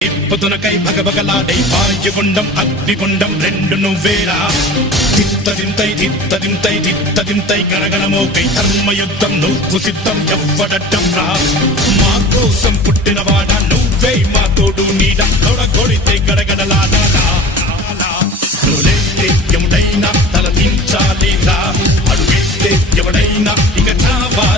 పొద్దునకై భగభగలాడై వాయుగుండం అగ్నిగుండం రెండు నువ్వేరా తిత్తదింతై గణగణమోకై ధర్మయుద్ధం నువ్వు సిద్ధం ఎవ్వడట్టం రా మా కోసం పుట్టినవాడా నువ్వే మా తోడు నీడ కొడితే గడగడలాడాలా నువ్వులేస్తే ఎవడైనా తల దించాలి రా అడుగేస్తే ఎవడైనా ఇక చావా